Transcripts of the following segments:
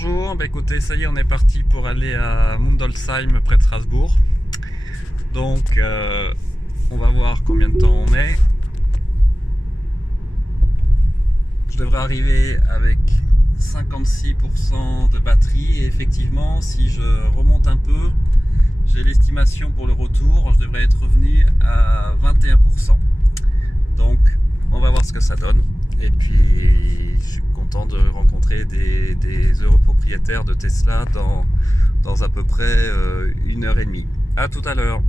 bonjour, bah écoutez, ça y est, on est parti pour aller à Mundolsheim près de Strasbourg. Donc, on va voir combien de temps on met. Je devrais arriver avec 56% de batterie et effectivement, si je remonte un peu, j'ai l'estimation pour le retour, je devrais être revenu à 21%. Donc, on va voir ce que ça donne. Et puis, je suis content de rencontrer des heureux propriétaires de Tesla dans à peu près 1 heure et demie. À tout à l'heure.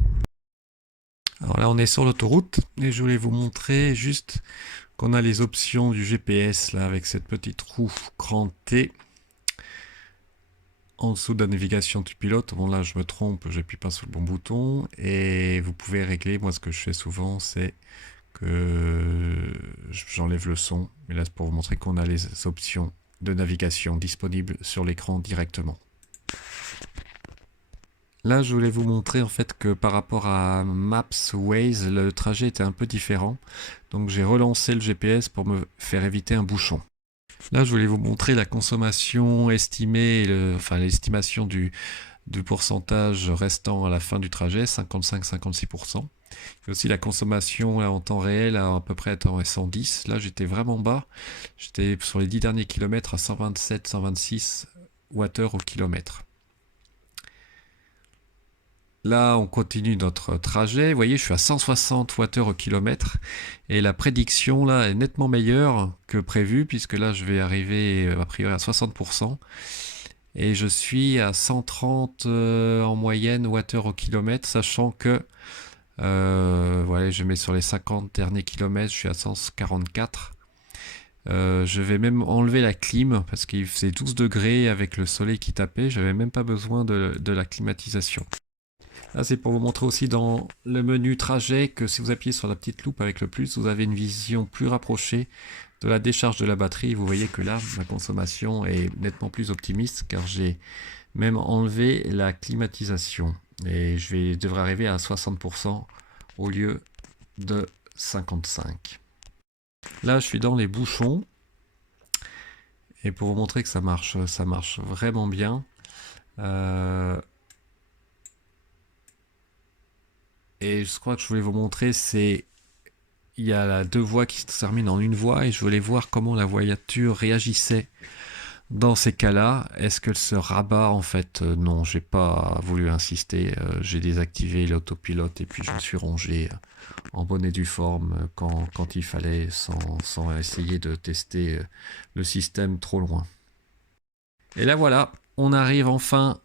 Alors là, on est sur l'autoroute et je voulais vous montrer juste qu'on a les options du GPS là avec cette petite roue grand T en dessous de la navigation du pilote. Bon là, je me trompe, j'appuie pas sur le bon bouton et vous pouvez régler. Moi, ce que je fais souvent, c'est que j'enlève le son. Mais là, c'est pour vous montrer qu'on a les options de navigation disponibles sur l'écran directement. Là, je voulais vous montrer en fait que par rapport à Maps Waze, le trajet était un peu différent. Donc j'ai relancé le GPS pour me faire éviter un bouchon. Là, je voulais vous montrer la consommation estimée, enfin l'estimation du pourcentage restant à la fin du trajet, 55-56%. Et aussi la consommation là, en temps réel à peu près à 110. Là, j'étais vraiment bas. J'étais sur les 10 derniers kilomètres à 127-126 Wh au kilomètre. Là, on continue notre trajet. Vous voyez, je suis à 160 Wh au kilomètre. Et la prédiction, là, est nettement meilleure que prévu, puisque là, je vais arriver a priori à 60%. Et je suis à 130 en moyenne Wh au kilomètre, sachant que, voilà, je mets sur les 50 derniers kilomètres, je suis à 144. Je vais même enlever la clim, parce qu'il faisait 12 degrés avec le soleil qui tapait. Je n'avais même pas besoin de la climatisation. Là, c'est pour vous montrer aussi dans le menu trajet que si vous appuyez sur la petite loupe avec le plus, vous avez une vision plus rapprochée de la décharge de la batterie. Vous voyez que là, ma consommation est nettement plus optimiste car j'ai même enlevé la climatisation. Et je devrais arriver à 60% au lieu de 55%. Là, je suis dans les bouchons. Et pour vous montrer que ça marche vraiment bien. Et je crois que je voulais vous montrer, il y a deux voies qui se terminent en une voie et je voulais voir comment la voiture réagissait dans ces cas-là. Est-ce qu'elle se rabat en fait? Non, j'ai pas voulu insister. J'ai désactivé l'autopilote et puis je me suis rangé en bonne et due forme quand il fallait, sans essayer de tester le système trop loin. Et là voilà, on arrive enfin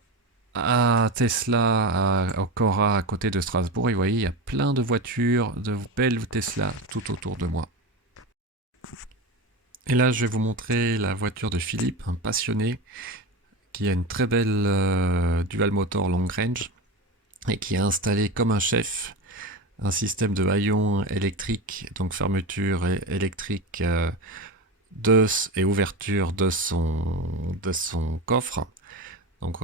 à Tesla, à Cora, à côté de Strasbourg. Et vous voyez, il y a plein de voitures, de belles Tesla tout autour de moi. Et là, je vais vous montrer la voiture de Philippe, un passionné, qui a une très belle dual motor long range et qui a installé comme un chef un système de haillons électrique, donc fermeture électrique et ouverture de son coffre. Donc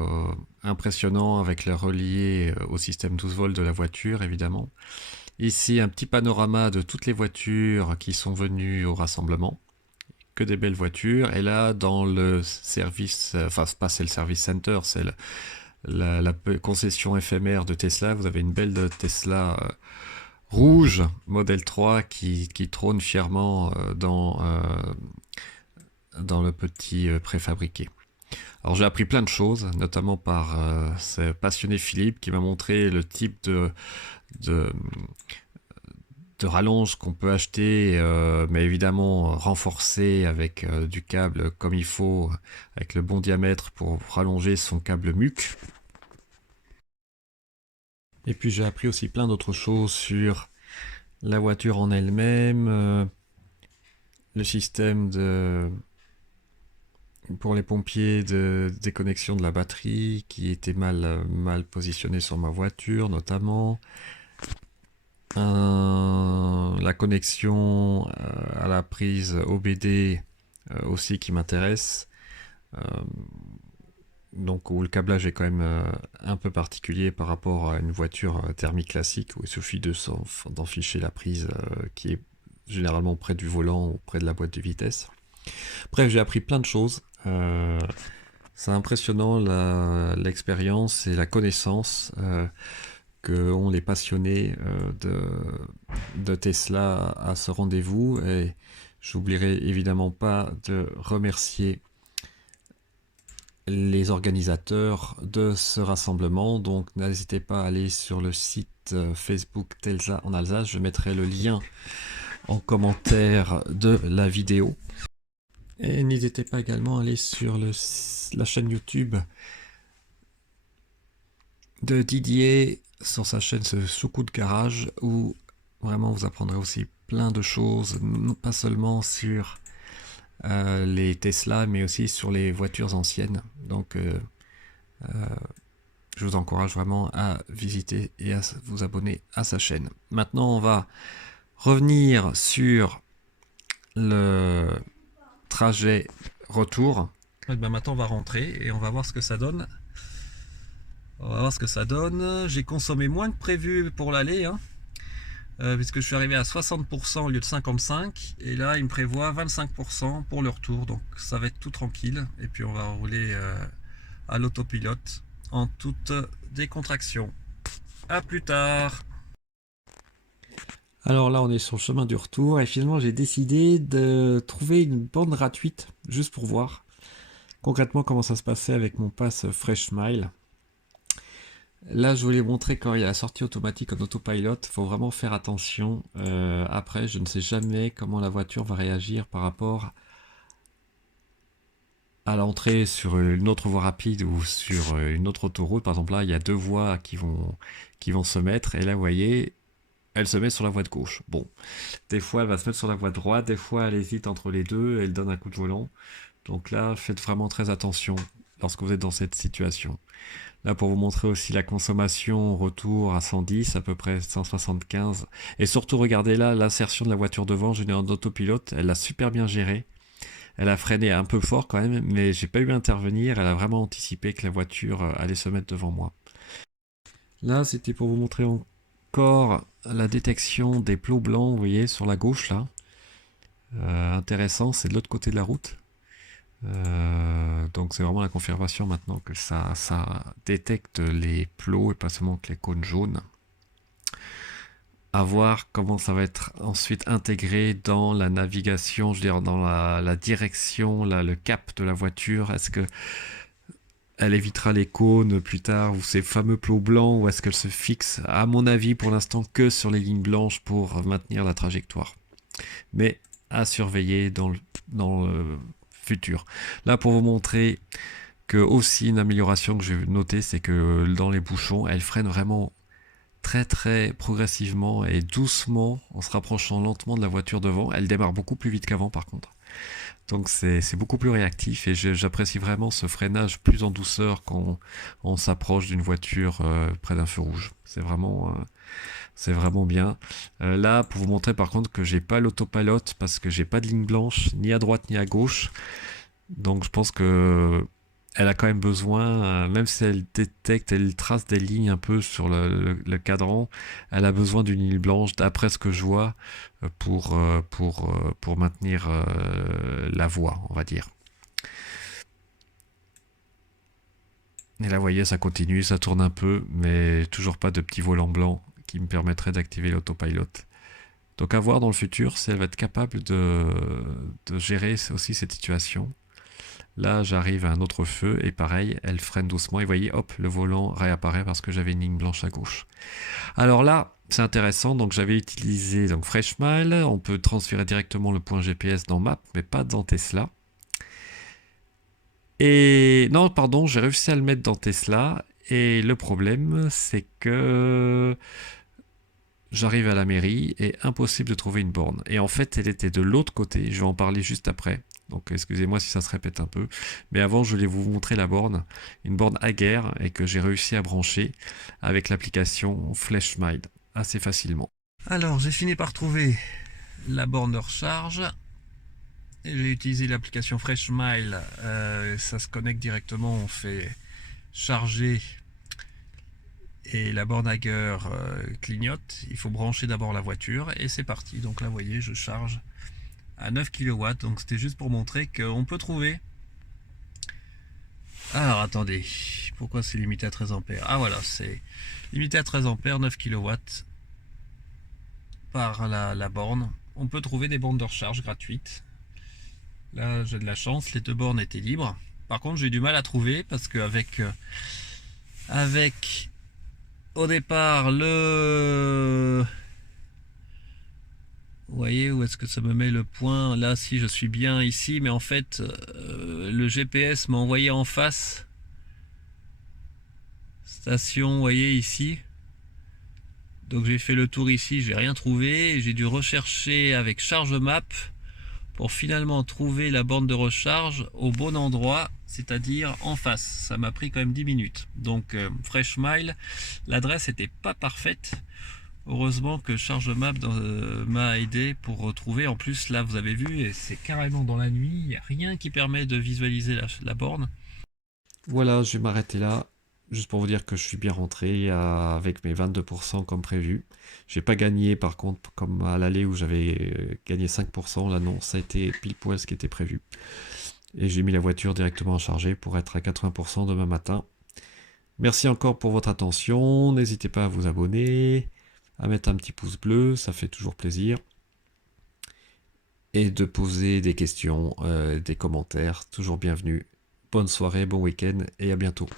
impressionnant avec le relié au système 12 volts de la voiture évidemment. Ici un petit panorama de toutes les voitures qui sont venues au rassemblement. Que des belles voitures. Et là dans le service, enfin c'est le service center, c'est la concession éphémère de Tesla. Vous avez une belle Tesla rouge Model 3 qui trône fièrement dans le petit préfabriqué. Alors j'ai appris plein de choses, notamment par ce passionné Philippe qui m'a montré le type de rallonge qu'on peut acheter, mais évidemment renforcé avec du câble comme il faut, avec le bon diamètre pour rallonger son câble MUC. Et puis j'ai appris aussi plein d'autres choses sur la voiture en elle-même, le système pour les pompiers de déconnexion de la batterie qui était mal positionné sur ma voiture notamment. La connexion à la prise OBD aussi qui m'intéresse. Donc où le câblage est quand même un peu particulier par rapport à une voiture thermique classique où il suffit d'en ficher la prise qui est généralement près du volant ou près de la boîte de vitesse. Bref, j'ai appris plein de choses C'est impressionnant l'expérience et la connaissance que ont les passionnés de Tesla à ce rendez-vous. Et j'oublierai évidemment pas de remercier les organisateurs de ce rassemblement. Donc n'hésitez pas à aller sur le site Facebook Telsa en Alsace. Je mettrai le lien en commentaire de la vidéo. Et n'hésitez pas également à aller sur la chaîne YouTube de Didier, sur sa chaîne Soukou de Garage, où vraiment vous apprendrez aussi plein de choses, pas seulement sur les Tesla, mais aussi sur les voitures anciennes. Donc je vous encourage vraiment à visiter et à vous abonner à sa chaîne. Maintenant, on va revenir sur le trajet retour. Et ben maintenant, on va rentrer et on va voir ce que ça donne. On va voir ce que ça donne. J'ai consommé moins que prévu pour l'aller, hein, puisque je suis arrivé à 60% au lieu de 55%. Et là, il me prévoit 25% pour le retour. Donc, ça va être tout tranquille. Et puis, on va rouler à l'autopilote en toute décontraction. À plus tard. Alors là, on est sur le chemin du retour. Et finalement, j'ai décidé de trouver une borne gratuite, juste pour voir concrètement comment ça se passait avec mon pass FreshMile. Là, je voulais montrer quand il y a la sortie automatique en autopilot, il faut vraiment faire attention. Après, je ne sais jamais comment la voiture va réagir par rapport à l'entrée sur une autre voie rapide ou sur une autre autoroute. Par exemple, là, il y a deux voies qui vont se mettre. Et là, vous voyez, elle se met sur la voie de gauche. Bon, des fois, elle va se mettre sur la voie de droite. Des fois, elle hésite entre les deux. Elle donne un coup de volant. Donc là, faites vraiment très attention lorsque vous êtes dans cette situation. Là, pour vous montrer aussi la consommation retour à 110, à peu près 175. Et surtout, regardez là, l'insertion de la voiture devant, je l'ai en autopilote, elle l'a super bien gérée. Elle a freiné un peu fort quand même, mais j'ai pas eu à intervenir, elle a vraiment anticipé que la voiture allait se mettre devant moi. Là, c'était pour vous montrer encore la détection des plots blancs, vous voyez, sur la gauche là. Intéressant, c'est de l'autre côté de la route. Donc c'est vraiment la confirmation maintenant que ça détecte les plots et pas seulement que les cônes jaunes. À voir comment ça va être ensuite intégré dans la navigation, je veux dire dans la direction, le cap de la voiture. Est-ce que elle évitera les cônes plus tard ou ces fameux plots blancs, ou est-ce qu'elle se fixe, à mon avis pour l'instant, que sur les lignes blanches pour maintenir la trajectoire. Mais à surveiller dans le futur. Là, pour vous montrer que aussi une amélioration que j'ai notée, c'est que dans les bouchons, elle freine vraiment très très progressivement et doucement en se rapprochant lentement de la voiture devant. Elle démarre beaucoup plus vite qu'avant par contre. Donc c'est beaucoup plus réactif et j'apprécie vraiment ce freinage plus en douceur quand on s'approche d'une voiture près d'un feu rouge. C'est vraiment bien. Là, pour vous montrer par contre que j'ai pas l'autopilote parce que j'ai pas de ligne blanche ni à droite ni à gauche. Donc je pense que elle a quand même besoin, même si elle détecte, elle trace des lignes un peu sur le cadran, elle a besoin d'une ligne blanche, d'après ce que je vois, pour maintenir la voie, on va dire. Et là, vous voyez, ça continue, ça tourne un peu, mais toujours pas de petit volant blanc qui me permettrait d'activer l'autopilot. Donc à voir dans le futur si elle va être capable de gérer aussi cette situation. Là, j'arrive à un autre feu et pareil, elle freine doucement. Et vous voyez, hop, le volant réapparaît parce que j'avais une ligne blanche à gauche. Alors là, c'est intéressant. Donc j'avais utilisé donc FreshMile. On peut transférer directement le point GPS dans Map, mais pas dans Tesla. Et non, pardon, j'ai réussi à le mettre dans Tesla. Et le problème, c'est que j'arrive à la mairie et impossible de trouver une borne. Et en fait, elle était de l'autre côté. Je vais en parler juste après. Donc excusez-moi si ça se répète un peu. Mais avant, je voulais vous montrer la borne. Une borne Aguerre et que j'ai réussi à brancher avec l'application FreshMile assez facilement. Alors, j'ai fini par trouver la borne de recharge. Et j'ai utilisé l'application FreshMile. Ça se connecte directement. On fait charger et la borne Aguerre clignote. Il faut brancher d'abord la voiture et c'est parti. Donc là, vous voyez, je charge à 9 kW. Donc c'était juste pour montrer qu'on peut trouver Alors attendez, pourquoi c'est limité à 13 ampères? Ah voilà, c'est limité à 13 ampères, 9 kilowatts par la borne. On peut trouver des bornes de recharge gratuites. Là, j'ai de la chance, les deux bornes étaient libres. Par contre, j'ai eu du mal à trouver parce qu'avec avec au départ vous voyez où est-ce que ça me met le point? Là, si je suis bien ici, mais en fait, le GPS m'a envoyé en face. Station, vous voyez ici. Donc j'ai fait le tour ici, j'ai rien trouvé. J'ai dû rechercher avec Charge Map pour finalement trouver la borne de recharge au bon endroit, c'est-à-dire en face. Ça m'a pris quand même 10 minutes. Donc Fresh Mile, l'adresse n'était pas parfaite. Heureusement que Charge Map m'a aidé pour retrouver. En plus, là, vous avez vu, et c'est carrément dans la nuit. Il n'y a rien qui permet de visualiser la borne. Voilà, je vais m'arrêter là. Juste pour vous dire que je suis bien rentré avec mes 22% comme prévu. J'ai pas gagné par contre comme à l'aller où j'avais gagné 5%. Là non, ça a été pile poil ce qui était prévu. Et j'ai mis la voiture directement à charger pour être à 80% demain matin. Merci encore pour votre attention. N'hésitez pas à vous abonner, à mettre un petit pouce bleu, ça fait toujours plaisir. Et de poser des questions, des commentaires, toujours bienvenus. Bonne soirée, bon week-end et à bientôt.